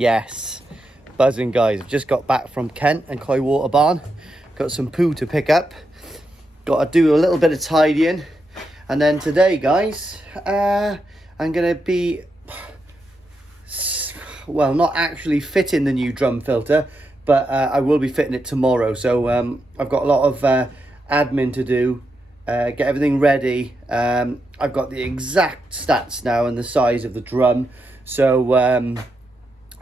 Yes, buzzing guys. I've just got back from Kent and Koi Water Barn. Got some poo to pick up. Got to do a little bit of tidying. And then today, guys, I'm going to be, well, not actually fitting the new drum filter, but I will be fitting it tomorrow. So I've got a lot of admin to do, get everything ready. I've got the exact stats now and the size of the drum. So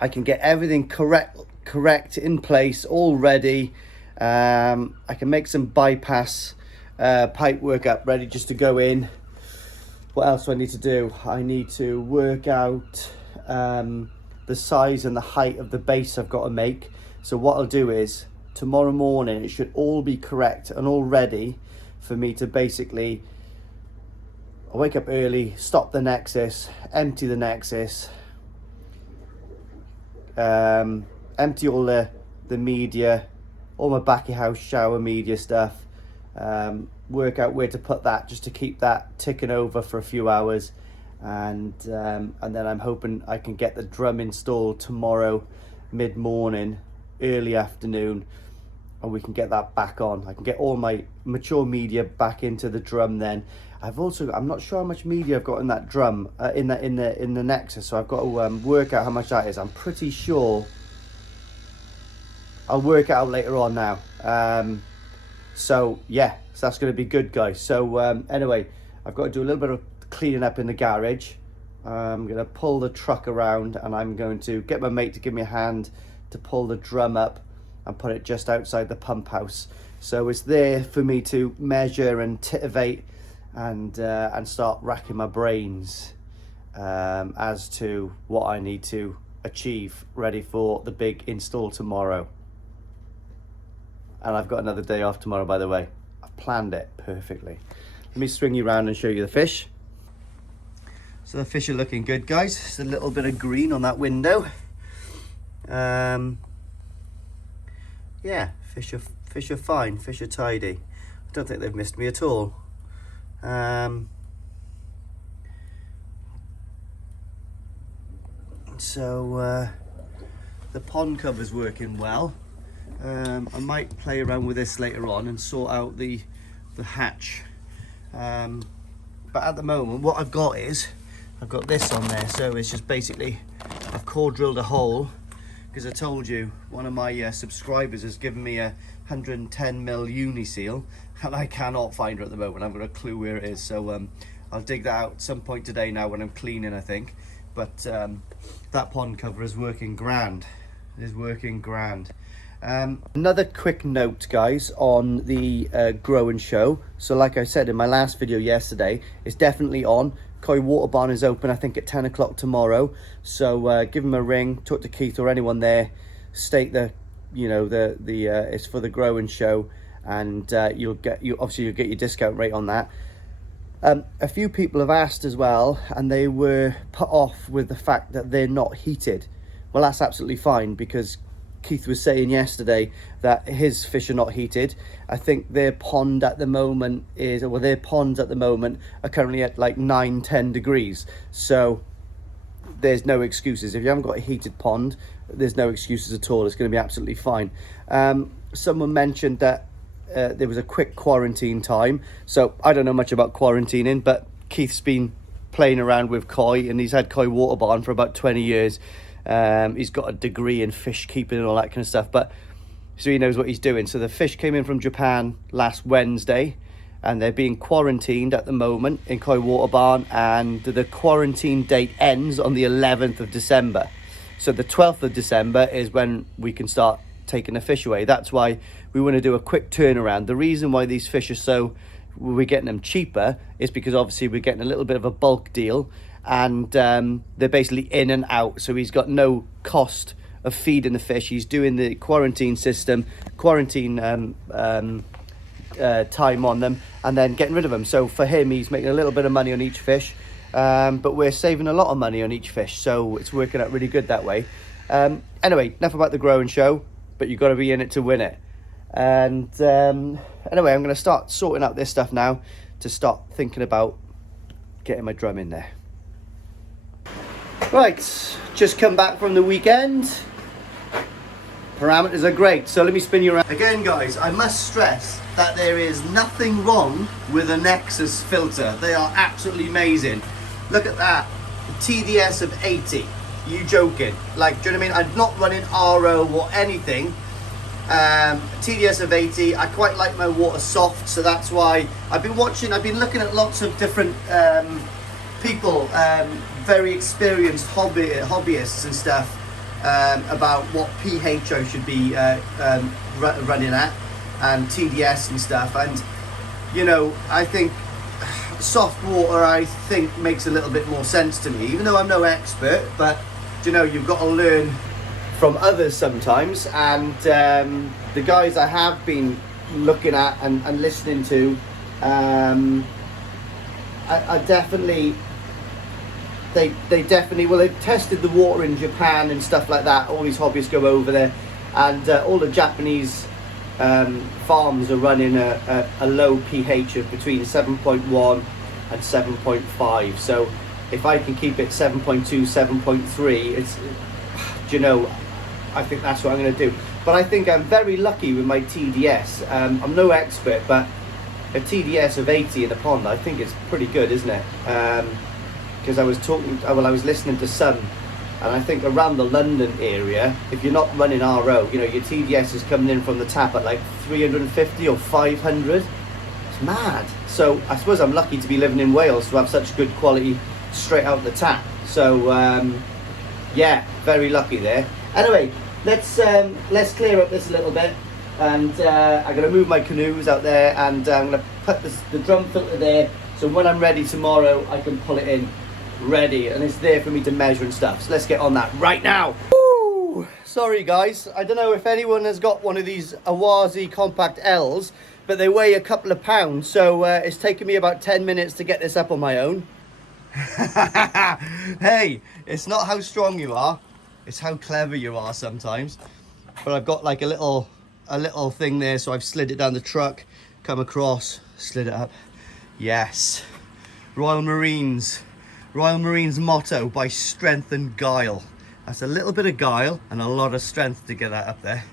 I can get everything correct in place, all ready. I can make some bypass pipe work up ready just to go in. What else do I need to do? I need to work out the size and the height of the base I've got to make. So what I'll do is tomorrow morning it should all be correct and all ready for me to basically, I'll wake up early, stop the Nexus, empty the Nexus, empty all the media, all my back of house shower media stuff, work out where to put that just to keep that ticking over for a few hours, and then I'm hoping I can get the drum installed tomorrow mid-morning, early afternoon, and we can get that back on. I can get all my mature media back into the drum then. I'm not sure how much media I've got in that drum, in the Nexus, so I've got to work out how much that is. I'm pretty sure I'll work it out later on now. So yeah, so that's going to be good, guys. So anyway, I've got to do a little bit of cleaning up in the garage. I'm going to pull the truck around, and I'm going to get my mate to give me a hand to pull the drum up and put it just outside the pump house. So it's there for me to measure and titivate and start racking my brains as to what I need to achieve ready for the big install tomorrow. And I've got another day off tomorrow, by the way. I've planned it perfectly. Let me swing you around and show you the fish. So the fish are looking good, guys. It's a little bit of green on that window. Yeah, fish are fine, fish are tidy. I don't think they've missed me at all. So the pond cover's working well. I might play around with this later on and sort out the hatch. But at the moment, what I've got is, I've got this on there. So it's just basically, I've core drilled a hole, because I told you one of my subscribers has given me a 110mm uni seal, and I cannot find her at the moment. I've got a clue where it is. So I'll dig that out at some point today now when I'm cleaning, I think. But that pond cover is working grand. It is working grand. Another quick note, guys, on the grow and show. So like I said in my last video yesterday, it's definitely on. Koi Water Barn is open, I think, at 10 o'clock tomorrow. So give them a ring, talk to Keith or anyone there, state the, you know, it's for the grow and show, and you'll get your discount rate on that. A few people have asked as well, and they were put off with the fact that they're not heated. Well, that's absolutely fine, because Keith was saying yesterday that his fish are not heated. I think their pond at the moment is, well, their ponds at the moment are currently at like 9-10 degrees. So there's no excuses. If you haven't got a heated pond, there's no excuses at all. It's going to be absolutely fine. Someone mentioned that there was a quick quarantine time. So I don't know much about quarantining, but Keith's been playing around with koi, and he's had Koi Water Barn for about 20 years. He's got a degree in fish keeping and all that kind of stuff, but so he knows what he's doing. So the fish came in from Japan last Wednesday, and they're being quarantined at the moment in Koi Water Barn, and the quarantine date ends on the 11th of December. So the 12th of December is when we can start taking the fish away. That's why we want to do a quick turnaround. The reason why these fish are so, we're getting them cheaper, is because obviously we're getting a little bit of a bulk deal, and they're basically in and out. So he's got no cost of feeding the fish. He's doing the quarantine system, time on them, and then getting rid of them. So for him, he's making a little bit of money on each fish, but we're saving a lot of money on each fish. So it's working out really good that way. Anyway, enough about the grow and show, but you've got to be in it to win it. And anyway, I'm going to start sorting out this stuff now to start thinking about getting my drum in there. Right, just come back from the weekend. Parameters are great, so let me spin you around. Again guys, I must stress that there is nothing wrong with a Nexus filter. They are absolutely amazing. Look at that, TDS of 80. You joking? Like, do you know what I mean? I'm not running RO or anything. TDS of 80. I quite like my water soft, so that's why I've been looking at lots of different people, very experienced hobbyists and stuff, about what pH I should be running at, and TDS and stuff. And you know, I think soft water, I think, makes a little bit more sense to me, even though I'm no expert. But you know, you've got to learn from others sometimes, and the guys I have been looking at and listening to, I definitely, they definitely, well, they've tested the water in Japan and stuff like that. All these hobbyists go over there, and all the Japanese farms are running a low pH of between 7.1 and 7.5. So if I can keep it 7.2, 7.3, it's, you know, I think that's what I'm going to do. But I think I'm very lucky with my TDS. I'm no expert, but a TDS of 80 in a pond, I think it's pretty good, isn't it? Because I was listening to some, and I think around the London area, if you're not running RO, you know, your TDS is coming in from the tap at like 350 or 500. It's mad. So I suppose I'm lucky to be living in Wales to have such good quality straight out the tap. So yeah, very lucky there. Anyway, let's clear up this a little bit, and I'm going to move my canoes out there, and I'm going to put the drum filter there, so when I'm ready tomorrow I can pull it in ready, and it's there for me to measure and stuff. So let's get on that right now. Woo! Sorry guys, I don't know if anyone has got one of these Oase Compact-Ls, but they weigh a couple of pounds, so it's taken me about 10 minutes to get this up on my own. Hey, it's not how strong you are, it's how clever you are sometimes. But I've got like a little thing there, so I've slid it down the truck, come across, slid it up. Yes, Royal Marines motto, by strength and guile. That's a little bit of guile and a lot of strength to get that up there.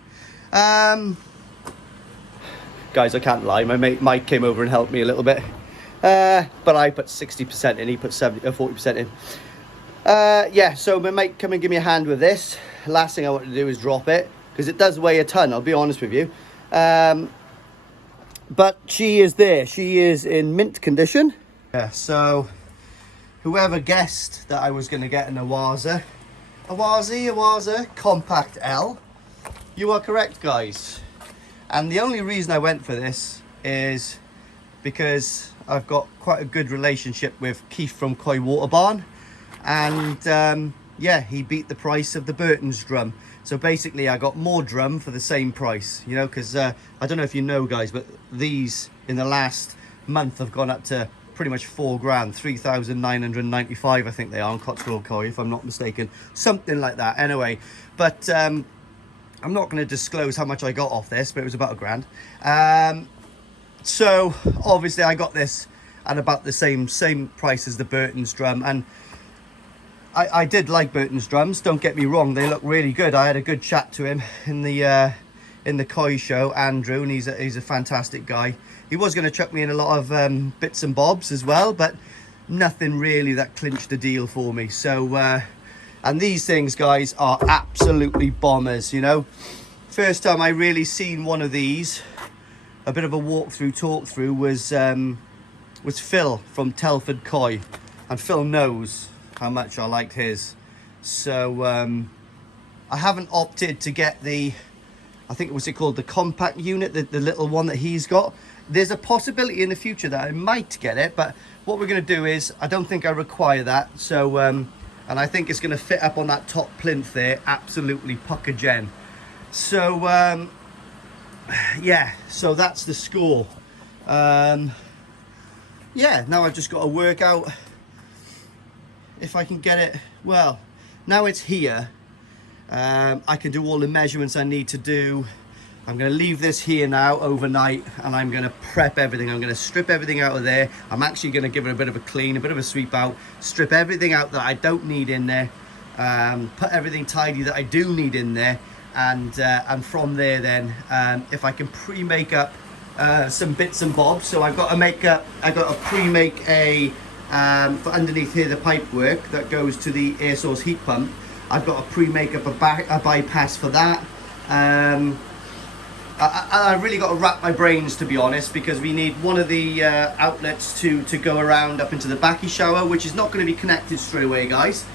Guys, I can't lie, my mate Mike came over and helped me a little bit, but I put 60% in, he put 40% in. Yeah, so my mate come and give me a hand with this. Last thing I want to do is drop it, because it does weigh a ton, I'll be honest with you. But she is there, she is in mint condition. Yeah, so whoever guessed that I was going to get an Oase Compact-L, you are correct guys. And the only reason I went for this is because I've got quite a good relationship with Keith from Koi Water Barn, and yeah, he beat the price of the Burton's drum. So basically I got more drum for the same price, you know, because I don't know if you know guys, but these in the last month have gone up to pretty much 4 grand, 3,995 I think they are on Cotswold Koi, if I'm not mistaken, something like that. Anyway, but I'm not going to disclose how much I got off this, but it was about £1 grand. So obviously I got this at about the same price as the Burton's drum, and I did like Burton's drums, don't get me wrong, they look really good. I had a good chat to him in the Koi show, Andrew, and he's a fantastic guy. He was going to chuck me in a lot of bits and bobs as well, but nothing really that clinched the deal for me. So and these things guys are absolutely bombers, you know. First time I really seen one of these, a bit of a talk through was Phil from Telford Koi, and Phil knows how much I liked his. So I haven't opted to get the, I think what's it called, the compact unit, the little one that he's got. There's a possibility in the future that I might get it, but what we're going to do is, I don't think I require that. So and I think it's going to fit up on that top plinth there, absolutely pucker gen. So yeah, so that's the score. Yeah, now I've just got to work out if I can get it. Well, now it's here, I can do all the measurements I need to do. I'm going to leave this here now overnight, and I'm going to prep everything. I'm going to strip everything out of there. I'm actually going to give it a bit of a clean, a bit of a sweep out, strip everything out that I don't need in there, put everything tidy that I do need in there, and from there then, if I can pre-make up some bits and bobs. So I've got to pre-make for underneath here, the pipe work that goes to the air source heat pump. I've got to pre-make up a bypass for that. I really got to wrap my brains, to be honest, because we need one of the outlets to go around up into the backy shower, which is not going to be connected straight away, guys.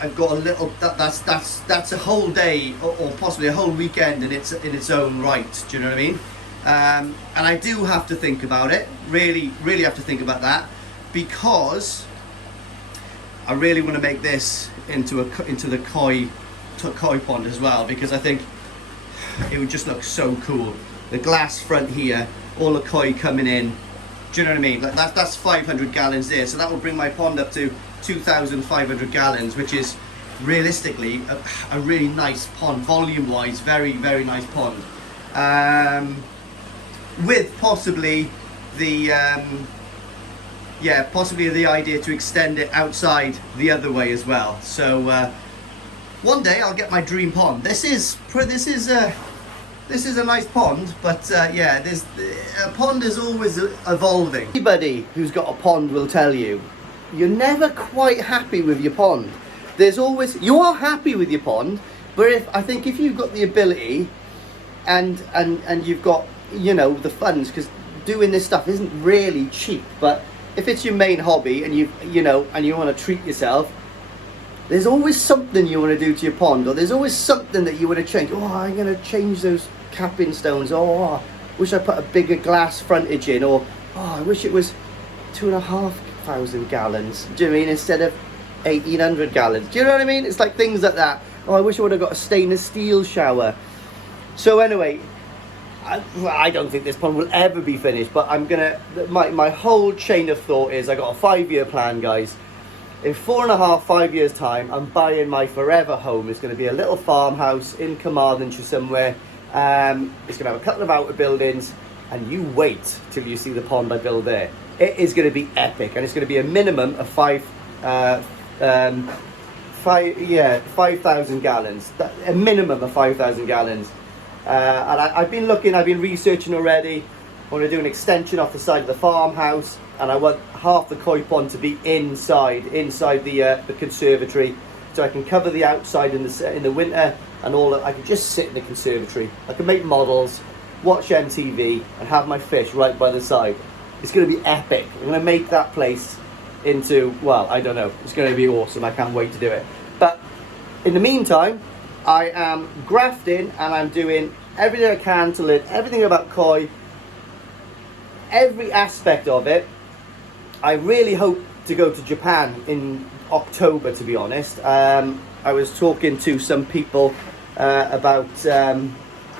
I've got a little, that's a whole day or possibly a whole weekend in its own right. Do you know what I mean? And I do have to think about it. Really have to think about that, because I really want to make this into the koi pond as well, because I think it would just look so cool. The glass front here, all the koi coming in. Do you know what I mean? Like that's 500 gallons there, so that will bring my pond up to 2,500 gallons, which is realistically a really nice pond, volume wise. Very nice pond, with possibly the idea to extend it outside the other way as well. So one day I'll get my dream pond. This is a nice pond, but yeah, a pond is always evolving. Anybody who's got a pond will tell you, you're never quite happy with your pond. You are happy with your pond, but I think if you've got the ability and you've got, you know, the funds, because doing this stuff isn't really cheap, but if it's your main hobby and you want to treat yourself, there's always something you want to do to your pond, or there's always something that you want to change. Oh, I'm going to change those capping stones. Oh, I wish I put a bigger glass frontage in, or oh, I wish it was 2,500 gallons. Do you know what I mean? Instead of 1,800 gallons. Do you know what I mean? It's like things like that. Oh, I wish I would have got a stainless steel shower. So anyway, I don't think this pond will ever be finished, but my whole chain of thought is I got a 5-year plan, guys. In 4.5-5 years time, I'm buying my forever home. It's going to be a little farmhouse in Carmarthenshire somewhere. It's going to have a couple of outer buildings, and you wait till you see the pond I build there. It is going to be epic, and it's going to be a minimum of 5,000 gallons. A minimum of 5,000 gallons. And I've been researching already. I want to do an extension off the side of the farmhouse, and I want half the koi pond to be inside the conservatory, so I can cover the outside in the winter, and I can just sit in the conservatory. I can make models, watch MTV, and have my fish right by the side. It's going to be epic. I'm going to make that place into, well, I don't know. It's going to be awesome. I can't wait to do it. But in the meantime, I am grafting, and I'm doing everything I can to learn everything about koi, every aspect of it. I really hope to go to Japan in October, to be honest. I was talking to some people about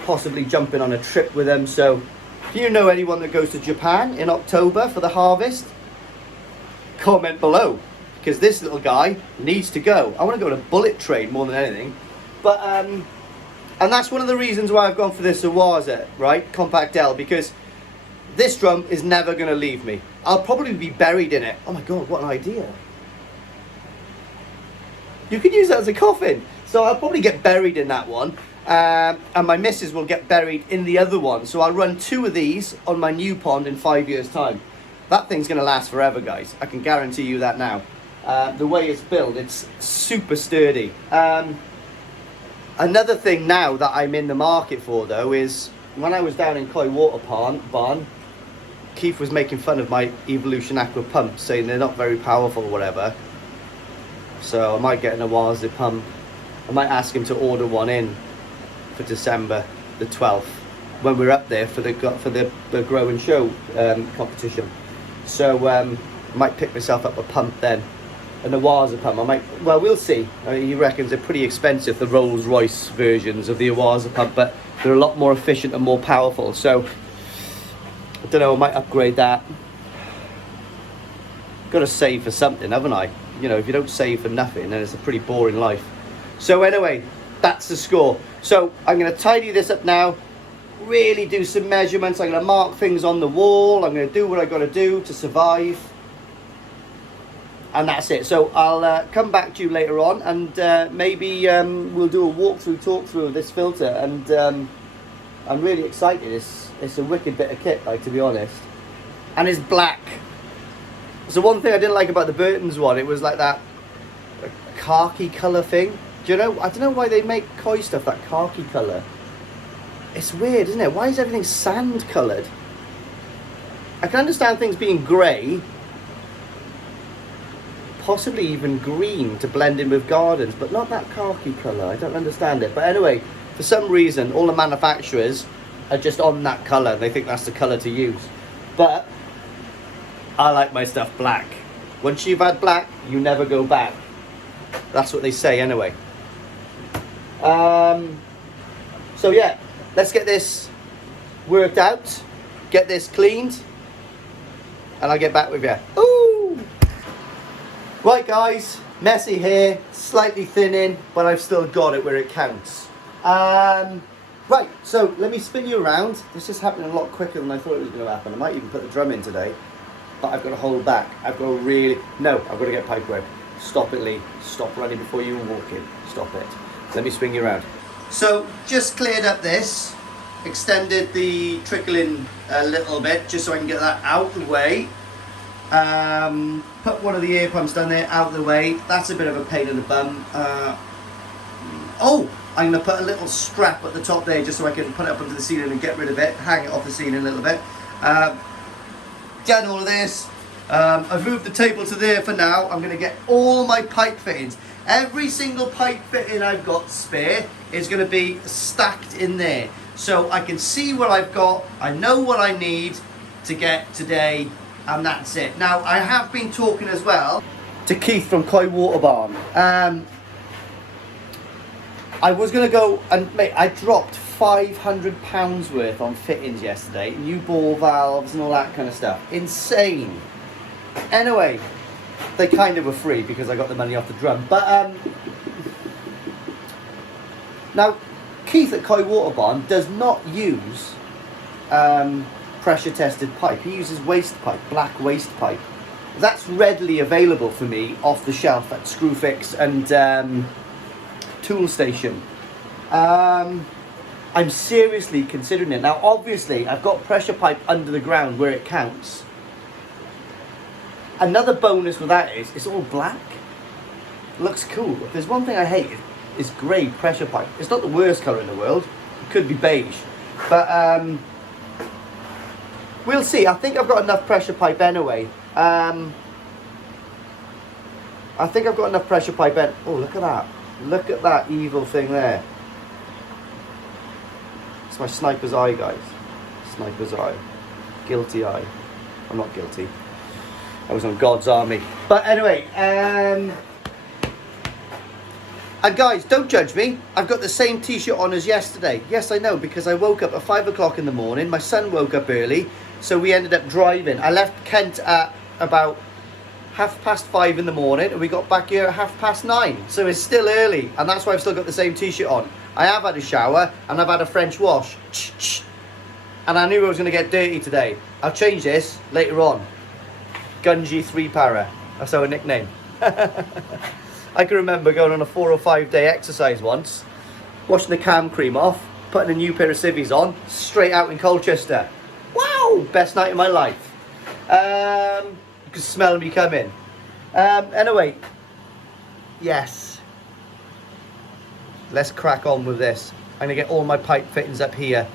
possibly jumping on a trip with them. So if you know anyone that goes to Japan in October for the harvest, comment below, because this little guy needs to go. I want to go on a bullet train more than anything. But and that's one of the reasons why I've gone for this Oase, right, Compact-L, because this drum is never going to leave me. I'll probably be buried in it. Oh my god, what an idea. You could use that as a coffin. So I'll probably get buried in that one. And my missus will get buried in the other one. So I'll run 2 of these on my new pond in 5 years' time. That thing's going to last forever, guys. I can guarantee you that now. The way it's built, it's super sturdy. Another thing now that I'm in the market for, though, is when I was down in Koi Water Barn, Keith was making fun of my Evolution Aqua pumps, saying they're not very powerful or whatever. So I might get an Oase pump. I might ask him to order one in for December the 12th when we're up there for the Grow and Show competition. So I might pick myself up a pump then, an Oase pump. Well, we'll see. I mean, he reckons they're pretty expensive, the Rolls Royce versions of the Oase pump, but they're a lot more efficient and more powerful. So I don't know, I might upgrade that. Got to save for something, haven't I? You know, if you don't save for nothing, then it's a pretty boring life. So anyway, that's the score. So I'm going to tidy this up now, really do some measurements. I'm going to mark things on the wall. I'm going to do what I've got to do to survive. and that's it. So I'll come back to you later on, and maybe we'll do a talk through of this filter. And I'm really excited. It's a wicked bit of kit, like, to be honest. And it's black. So one thing I didn't like about the Burton's one, it was like that khaki colour thing. Do you know? I don't know why they make Koi stuff that khaki colour. It's weird, isn't it? Why is everything sand coloured? I can understand things being grey, possibly even green to blend in with gardens, but not that khaki colour. I don't understand it. But anyway, for some reason, all the manufacturers are just on that colour. They think that's the colour to use. But I like my stuff black. Once you've had black, you never go back. That's what they say anyway. So yeah, let's get this worked out, get this cleaned, and I'll get back with you. Ooh! Right guys, messy here, slightly thinning, but I've still got it where it counts. Right, so let me spin you around. This is happening a lot quicker than I thought it was going to happen. I might even put the drum in today, but I've got to hold back. I've got to get pipe work. Stop it, Lee. Stop running before you walk in. Stop it. Let me swing you around. So, just cleared up this. Extended the trickling a little bit, just so I can get that out the way. Put one of the air pumps down there, out the way. That's a bit of a pain in the bum. I'm going to put a little strap at the top there, just so I can put it up onto the ceiling and get rid of it. Hang it off the ceiling a little bit. Done all of this. I've moved the table to there for now. I'm going to get all my pipe fittings. Every single pipe fitting I've got spare is going to be stacked in there. So I can see what I've got. I know what I need to get today. And that's it. Now, I have been talking as well to Keith from Koi Water Barn. I was going to go and, mate, I dropped £500 worth on fittings yesterday. New ball valves and all that kind of stuff. Insane. Anyway, they kind of were free because I got the money off the drum. But now, Keith at Koi Water Barn does not use pressure tested pipe. He uses waste pipe, black waste pipe. That's readily available for me off the shelf at Screwfix and Tool Station. I'm seriously considering it. Now obviously I've got pressure pipe under the ground where it counts. Another bonus with that is it's all black. Looks cool. If there's one thing I hate, it's grey pressure pipe. It's not the worst colour in the world. It could be beige. But we'll see. I think I've got enough pressure pipe anyway. I think I've got enough pressure pipe in. Oh, look at that. Look at that evil thing there. It's my sniper's eye, guys. Sniper's eye. Guilty eye. I'm not guilty. I was on God's army. But anyway, and guys, don't judge me. I've got the same t-shirt on as yesterday. Yes, I know, because I woke up at 5 o'clock in the morning. My son woke up early, so we ended up driving. I left Kent at about 5:30 in the morning, and we got back here at 9:30. So it's still early, and that's why I've still got the same t-shirt on. I have had a shower, and I've had a French wash. And I knew I was going to get dirty today. I'll change this later on. Gungy 3-para. That's our nickname. I can remember going on a 4 or 5 day exercise once, washing the cam cream off, putting a new pair of civvies on, straight out in Colchester. Wow! Best night of my life. You can smell me coming. Anyway, yes. Let's crack on with this. I'm going to get all my pipe fittings up here.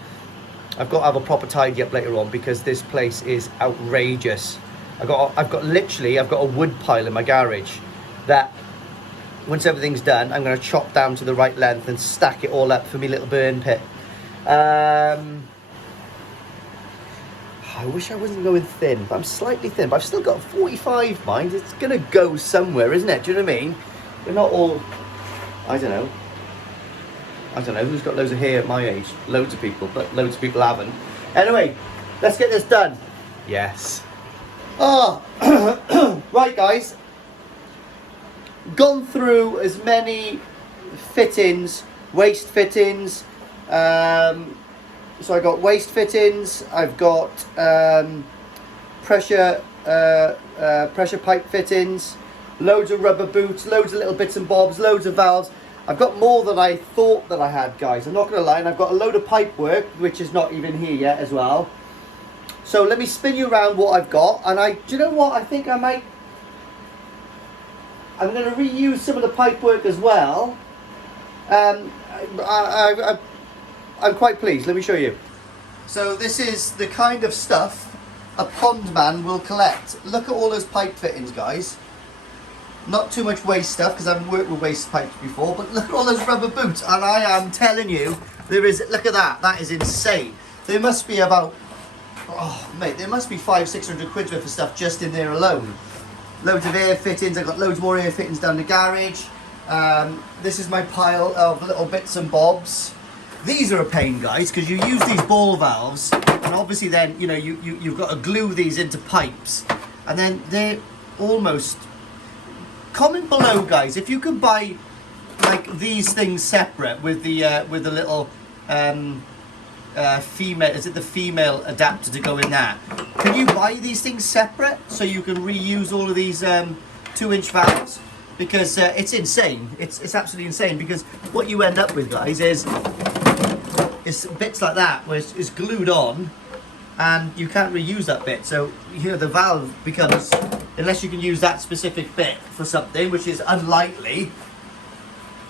I've got to have a proper tidy up later on because this place is outrageous. I've got a wood pile in my garage that once everything's done, I'm going to chop down to the right length and stack it all up for me little burn pit. I wish I wasn't going thin, but I'm slightly thin, but I've still got 45, mind. It's going to go somewhere, isn't it? Do you know what I mean? We're not all, I don't know who's got loads of hair at my age. Loads of people, but loads of people haven't. Anyway, let's get this done. Yes. Right guys, gone through as many fittings, waste fittings. So I got waste fittings, I've got pressure pipe fittings, loads of rubber boots, loads of little bits and bobs, loads of valves. I've got more than I thought that I had, guys. I'm not going to lie, and I've got a load of pipe work, which is not even here yet as well. So let me spin you around what I've got, and do you know what? I think I'm going to reuse some of the pipe work as well. I'm quite pleased. Let me show you. So this is the kind of stuff a pond man will collect. Look at all those pipe fittings, guys. Not too much waste stuff, because I haven't worked with waste pipes before, but look at all those rubber boots, and I am telling you, look at that is insane. There must be about, oh mate, there must be 500-600 quid worth of stuff just in there alone. Loads of air fittings. I've got loads more air fittings down the garage. This is my pile of little bits and bobs. These are a pain, guys, because you use these ball valves, and obviously then, you know, you've got to glue these into pipes, and then they're almost... Comment below, guys, if you could buy like these things separate with the little female, is it the female adapter to go in that? Can you buy these things separate so you can reuse all of these 2-inch valves? Because it's insane. It's absolutely insane, because what you end up with, guys, is bits like that where it's glued on, and you can't reuse that bit. So, you know, the valve becomes, unless you can use that specific bit for something, which is unlikely,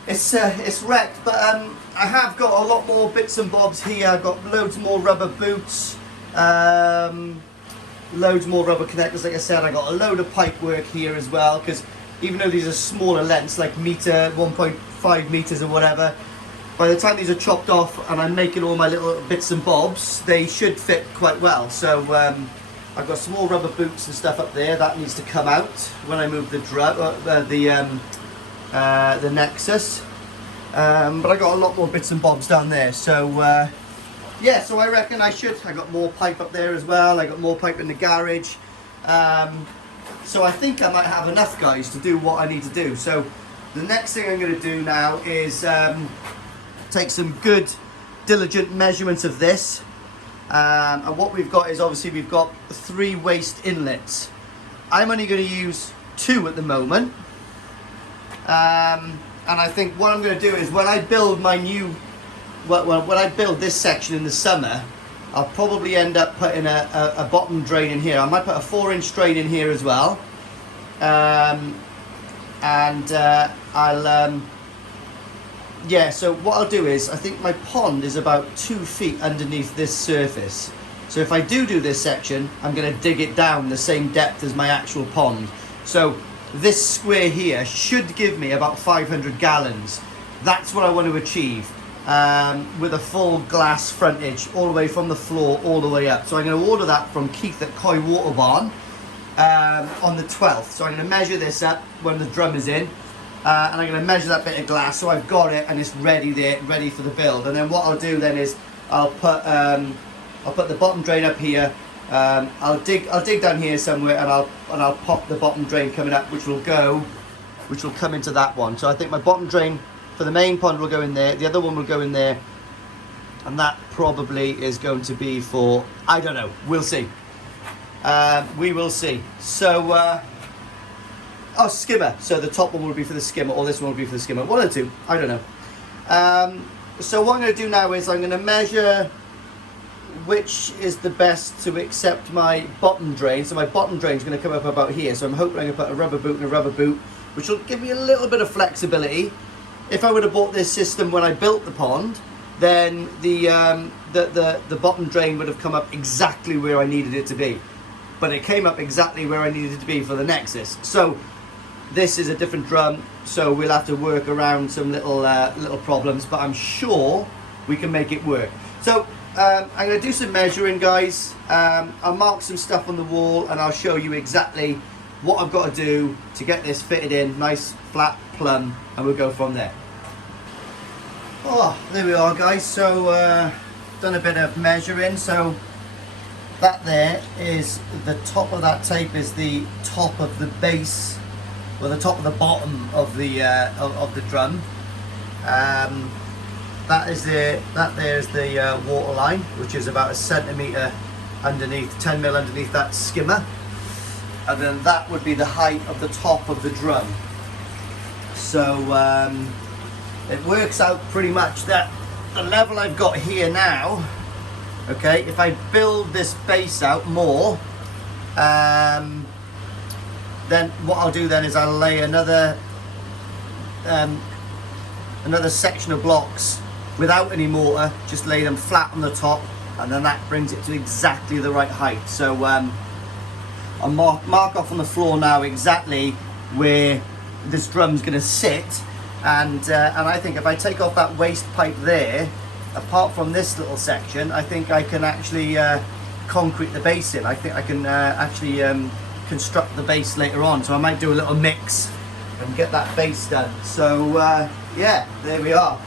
it's wrecked. But I have got a lot more bits and bobs here. I've got loads more rubber boots, loads more rubber connectors. Like I said, I got a load of pipe work here as well, because even though these are smaller lengths, like meter, 1.5 meters or whatever, by the time these are chopped off and I'm making all my little bits and bobs, they should fit quite well. So I've got some more rubber boots and stuff up there that needs to come out when I move the Nexus. But I got a lot more bits and bobs down there. So yeah, so I reckon I got more pipe up there as well. I got more pipe in the garage. So I think I might have enough, guys, to do what I need to do. So the next thing I'm going to do now is take some good diligent measurements of this, and what we've got is, obviously we've got 3 waste inlets. I'm only going to use 2 at the moment, and I think what I'm going to do is, when I build my new, when I build this section in the summer, I'll probably end up putting a bottom drain in here. I might put a 4-inch drain in here as well, and yeah, so what I'll do is, I think my pond is about 2 feet underneath this surface. So if I do this section, I'm going to dig it down the same depth as my actual pond. So this square here should give me about 500 gallons. That's what I want to achieve, with a full glass frontage all the way from the floor all the way up. So I'm going to order that from Keith at Coy Water Barn on the 12th. So I'm going to measure this up when the drum is in. And I'm going to measure that bit of glass, so I've got it and it's ready there, ready for the build. And then what I'll do then is I'll put the bottom drain up here. I'll dig down here somewhere, and I'll pop the bottom drain coming up, which will come into that one. So I think my bottom drain for the main pond will go in there. The other one will go in there, and that probably is going to be for, I don't know. We'll see. We will see. So. Oh, skimmer. So the top one will be for the skimmer, or this one will be for the skimmer. One or two, I don't know. So what I'm going to do now is I'm going to measure which is the best to accept my bottom drain. So my bottom drain is going to come up about here. So I'm hoping I'm going to put a rubber boot and a rubber boot, which will give me a little bit of flexibility. If I would have bought this system when I built the pond, then the bottom drain would have come up exactly where I needed it to be. But it came up exactly where I needed it to be for the Nexus. So this is a different drum, so we'll have to work around some little problems, but I'm sure we can make it work. So I'm going to do some measuring, guys. I'll mark some stuff on the wall, and I'll show you exactly what I've got to do to get this fitted in, nice flat plumb, and we'll go from there. Oh, there we are, guys. So done a bit of measuring. So that there is the top of that tape, is the top of the base, or the top of the bottom of the drum. That there is the water line, which is about a centimetre underneath, 10 mil underneath that skimmer. and then that would be the height of the top of the drum. So it works out pretty much that the level I've got here now, okay, if I build this base out more, then what I'll do then is I'll lay another section of blocks without any mortar, just lay them flat on the top, and then that brings it to exactly the right height. So I'll mark off on the floor now exactly where this drum's going to sit, and I think if I take off that waste pipe there, apart from this little section, I think I can actually concrete the base in. I think I can actually construct the base later on, so I might do a little mix and get that base done. So yeah, there we are.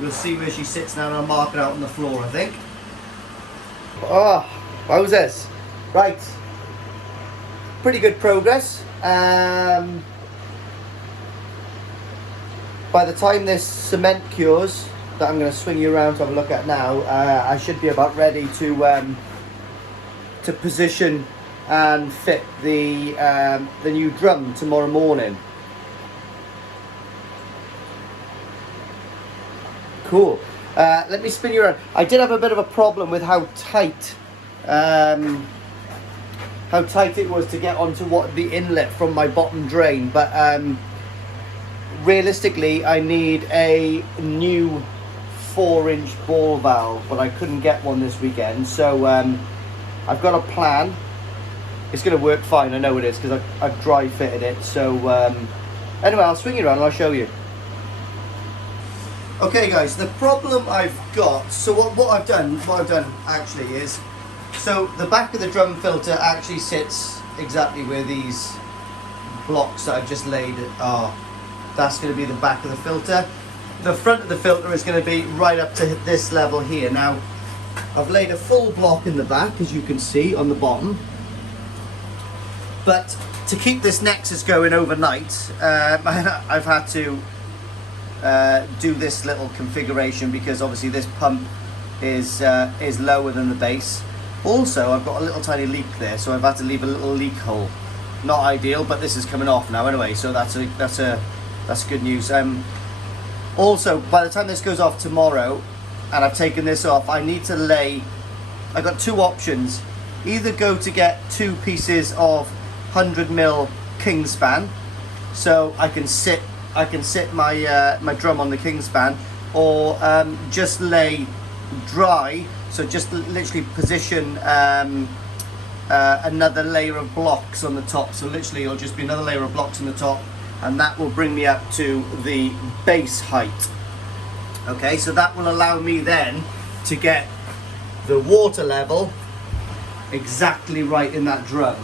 We'll see where she sits now, and I'll mark it out on the floor, I think. Oh, how's this? Right, pretty good progress. By the time this cement cures, that I'm going to swing you around to have a look at now, I should be about ready to position and fit the new drum tomorrow morning. Cool. Let me spin you around. I did have a bit of a problem with how tight it was to get onto the inlet from my bottom drain, but realistically I need a new 4-inch ball valve, but I couldn't get one this weekend, so I've got a plan. It's going to work fine, I know it is, because I've dry fitted it. So anyway, I'll swing it around and I'll show you. Okay guys, the problem I've got, so what I've done actually is, so the back of the drum filter actually sits exactly where these blocks that I've just laid are. That's going to be the back of the filter. The front of the filter is going to be right up to this level here. Now, I've laid a full block in the back, as you can see on the bottom. But to keep this Nexus going overnight, I've had to do this little configuration, because obviously this pump is lower than the base. Also, I've got a little tiny leak there, so I've had to leave a little leak hole. Not ideal, but this is coming off now anyway, so that's good news. Also, by the time this goes off tomorrow, and I've taken this off, I need to lay. I got two options: either go to get 2 pieces of 100mm Kingspan, so I can sit my my drum on the Kingspan, or just lay dry. So just literally position another layer of blocks on the top. So literally it'll just be another layer of blocks on the top, and that will bring me up to the base height. Okay, so that will allow me then to get the water level exactly right in that drum.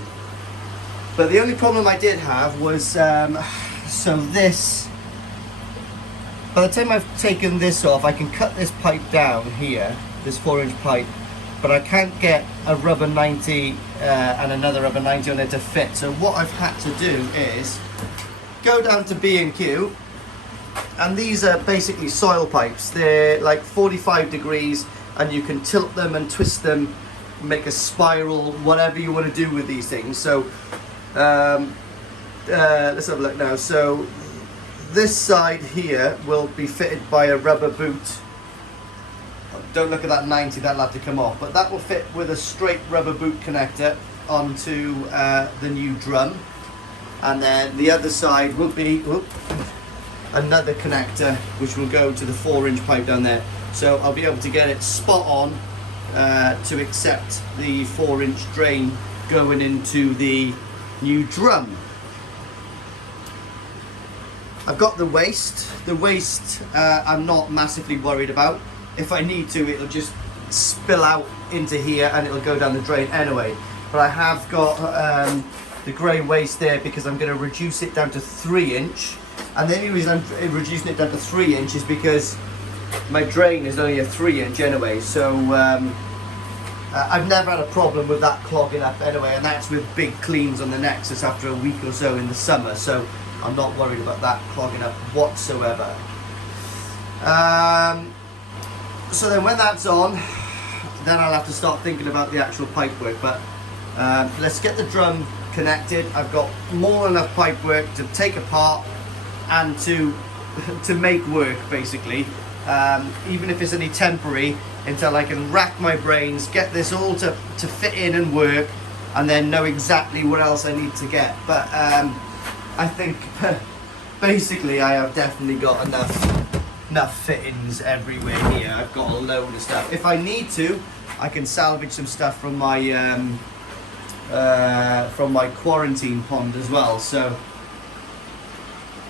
But the only problem I did have was, so this, by the time I've taken this off, I can cut this pipe down here, this 4-inch pipe, but I can't get a rubber 90 and another rubber 90 on it to fit. So what I've had to do is go down to B&Q, and these are basically soil pipes. They're like 45 degrees, and you can tilt them and twist them, make a spiral, whatever you want to do with these things. So let's have a look now. So this side here will be fitted by a rubber boot. Don't look at that 90, that'll have to come off, but that will fit with a straight rubber boot connector onto the new drum. And then the other side will be another connector, which will go to the 4-inch pipe down there. So I'll be able to get it spot on to accept the 4-inch drain going into the new drum. I've got the waste. The waste I'm not massively worried about. If I need to, it'll just spill out into here and it'll go down the drain anyway. But I have got the grey waste there because I'm going to reduce it down to 3-inch. And the only reason I'm reducing it down to 3-inch is because my drain is only a 3-inch anyway. So I've never had a problem with that clogging up anyway, and that's with big cleans on the Nexus after a week or so in the summer. So I'm not worried about that clogging up whatsoever. So then when that's on, then I'll have to start thinking about the actual pipe work. But let's get the drum connected. I've got more than enough pipe work to take apart and to make work, basically, even if it's only temporary, until I can rack my brains, get this all to fit in and work, and then know exactly what else I need to get. But I think basically I have definitely got enough fittings everywhere here. I've got a load of stuff. If I need to, I can salvage some stuff from my quarantine pond as well. So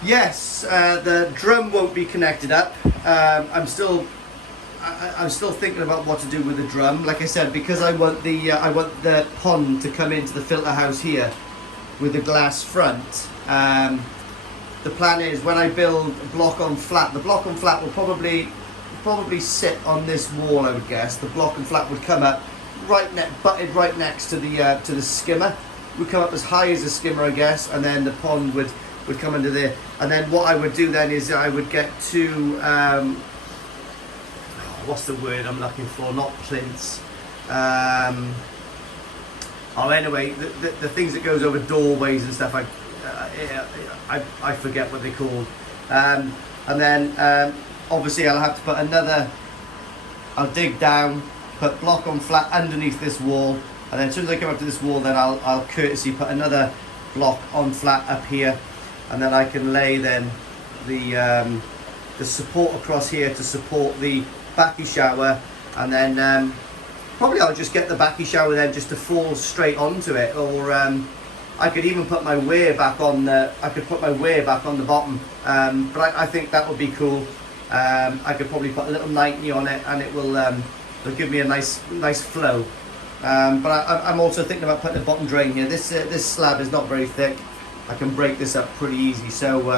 yes, the drum won't be connected up. I'm still thinking about what to do with the drum. Like I said, because I want the pond to come into the filter house here with the glass front. The plan is, when I build a block on flat, the block on flat will probably sit on this wall, I would guess. The block and flat would come up butted right next to the skimmer. Would come up as high as the skimmer, I guess, and then the pond would come under there. And then what I would do then is I would get two what's the word I'm looking for? Not plinths. Anyway, the things that goes over doorways and stuff. I forget what they're called. And then obviously I'll have to put I'll dig down, put block on flat underneath this wall, and then as soon as I come up to this wall, then I'll courtesy put another block on flat up here, and then I can lay then the support across here to support the backy shower, and then probably I'll just get the backy shower then just to fall straight onto it, or I could even put my weir back on the bottom, but I think that would be cool. I could probably put a little 90 on it, and it'll give me a nice flow. But I'm also thinking about putting a bottom drain here. This slab is not very thick. I can break this up pretty easy. So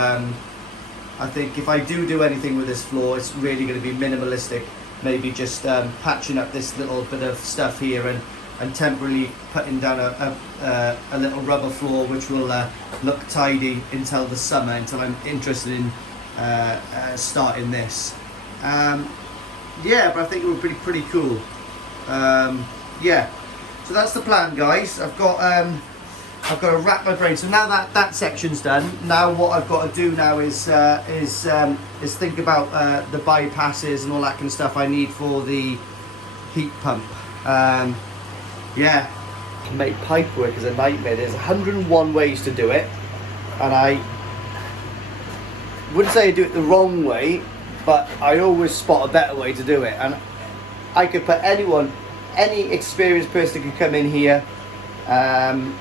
I think if I do anything with this floor, it's really going to be minimalistic. Maybe just patching up this little bit of stuff here and temporarily putting down a little rubber floor, which will look tidy until the summer, until I'm interested in starting this. Yeah, but I think it would be pretty cool. Yeah, so that's the plan, guys. I've got to wrap my brain. So now that section's done, now what I've got to do now is think about the bypasses and all that kind of stuff I need for the heat pump. Yeah, mate, pipe work is a nightmare. There's 101 ways to do it, and I wouldn't say I do it the wrong way, but I always spot a better way to do it. And I could put any experienced person could come in here, and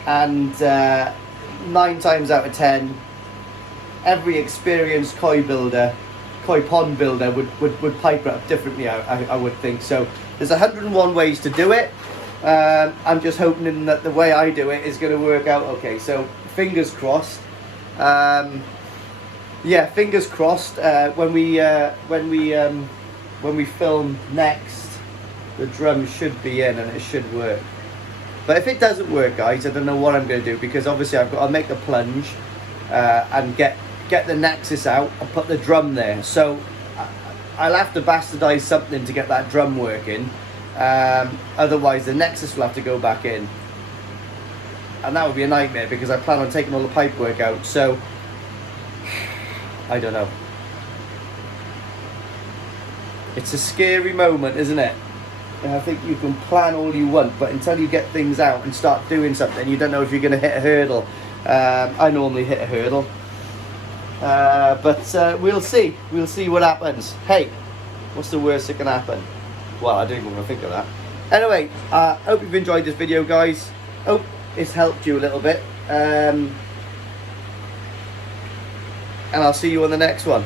9 times out of 10, every experienced koi pond builder would pipe it up differently, I would think. So there's 101 ways to do it. I'm just hoping that the way I do it is going to work out okay. So fingers crossed. Yeah, fingers crossed. When we film next, the drum should be in and it should work. But if it doesn't work, guys, I don't know what I'm going to do, because obviously I've got to make the plunge and get the nexus out and put the drum there. So I'll have to bastardize something to get that drum working. Otherwise the nexus will have to go back in, and that would be a nightmare, because I plan on taking all the pipe work out. So I don't know. It's a scary moment, isn't it? And I think you can plan all you want, but until you get things out and start doing something, you don't know if you're going to hit a hurdle. I normally hit a hurdle, but we'll see. We'll see what happens. Hey, what's the worst that can happen? Well, I didn't even want to think of that. Anyway, hope you've enjoyed this video, guys. Hope it's helped you a little bit. And I'll see you on the next one.